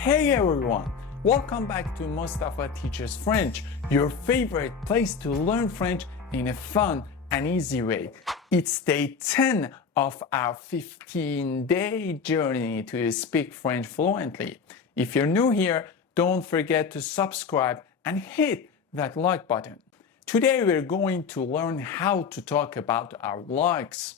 Hey everyone! Welcome back to Mustafa Teaches French, your favorite place to learn French in a fun and easy way. It's day 10 of our 15-day journey to speak French fluently. If you're new here, don't forget to subscribe and hit that like button. Today we're going to learn how to talk about our likes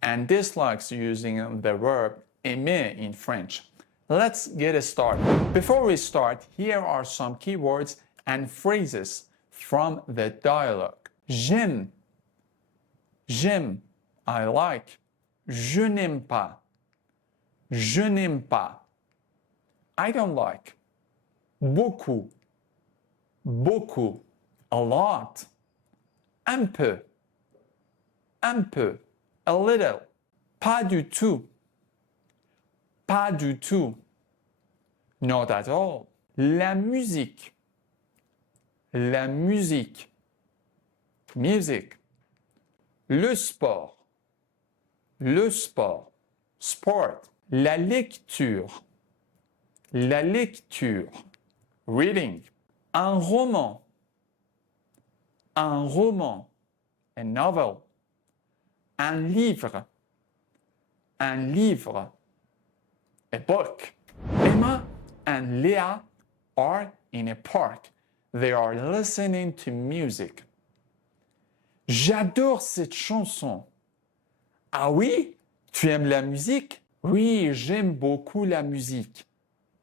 and dislikes using the verb aimer in French. Let's get started. Before we start, here are some keywords and phrases from the dialogue. J'aime, I like. Je n'aime pas, je n'aime pas. I don't like. Beaucoup, a lot. Un peu, a little. Pas du tout, not at all. La musique, music. Le sport, sport. La lecture, reading. Un roman, a novel. Un livre, a book. Emma and Leah are in a park. They are listening to music. J'adore cette chanson. Ah oui? Tu aimes la musique? Oui, j'aime beaucoup la musique.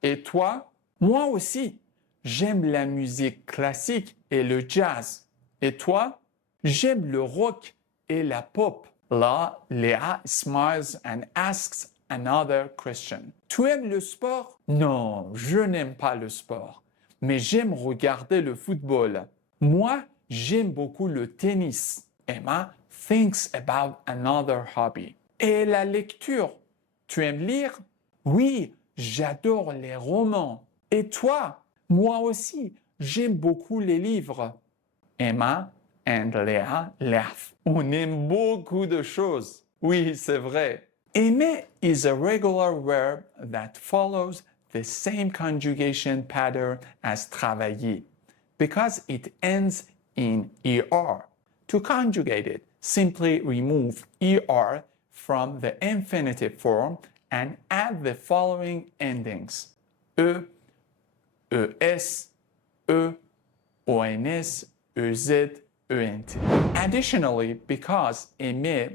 Et toi? Moi aussi. J'aime la musique classique et le jazz. Et toi? J'aime le rock et la pop. Là, Leah smiles and asks another question. Tu aimes le sport? Non, je n'aime pas le sport, mais j'aime regarder le football. Moi, j'aime beaucoup le tennis. Emma thinks about another hobby. Et la lecture? Tu aimes lire? Oui, j'adore les romans. Et toi? Moi aussi, j'aime beaucoup les livres. Emma and Leah laugh. On aime beaucoup de choses. Oui, c'est vrai. Aimer is a regular verb that follows the same conjugation pattern as travailler because it ends in er. To conjugate it, simply remove er from the infinitive form and add the following endings: e, es, ons, ez, ent. Additionally, because aimer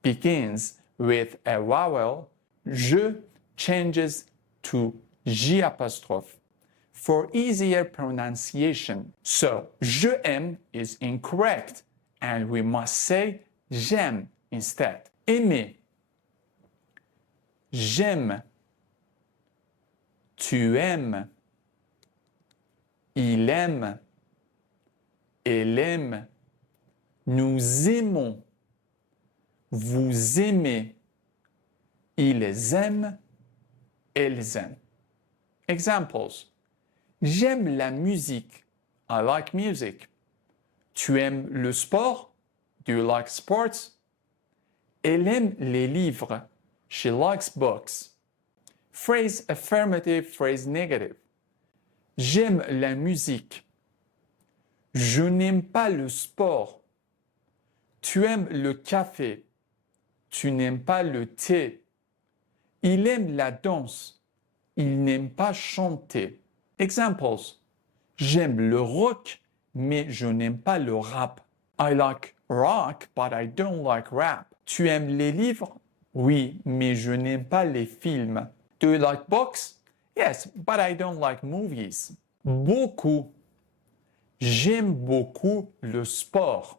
begins with a vowel, je changes to j apostrophe for easier pronunciation. So, je aime is incorrect, and we must say j'aime instead. Aimer, j'aime, tu aimes, il aime, elle aime, nous aimons, vous aimez, ils aiment, elles aiment. Examples. J'aime la musique. I like music. Tu aimes le sport? Do you like sports? Elle aime les livres. She likes books. Phrase affirmative, phrase negative. J'aime la musique. Je n'aime pas le sport. Tu aimes le café. Tu n'aimes pas le thé. Il aime la danse. Il n'aime pas chanter. Examples. J'aime le rock, mais je n'aime pas le rap. I like rock, but I don't like rap. Tu aimes les livres? Oui, mais je n'aime pas les films. Do you like books? Yes, but I don't like movies. Beaucoup. J'aime beaucoup le sport.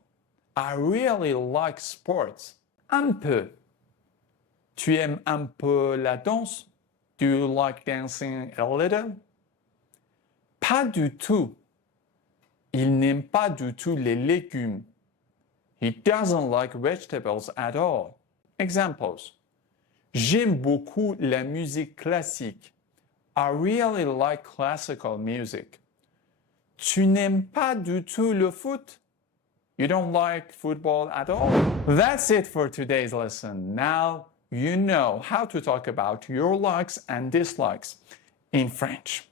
I really like sports. Un peu. Tu aimes un peu la danse? Do you like dancing a little? Pas du tout. Il n'aime pas du tout les légumes. He doesn't like vegetables at all. Examples. J'aime beaucoup la musique classique. I really like classical music. Tu n'aimes pas du tout le foot? You don't like football at all? That's it for today's lesson. Now you know how to talk about your likes and dislikes. in French.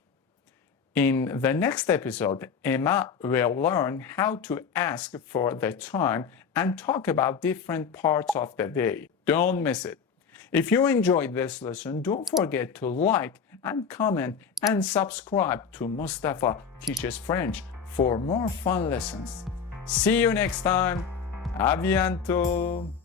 In the next episode, Emma will learn how to ask for the time and talk about different parts of the day. Don't miss it. If you enjoyed this lesson, don't forget to like and comment and subscribe to Mustafa Teaches French for more fun lessons. See you next time. À bientôt.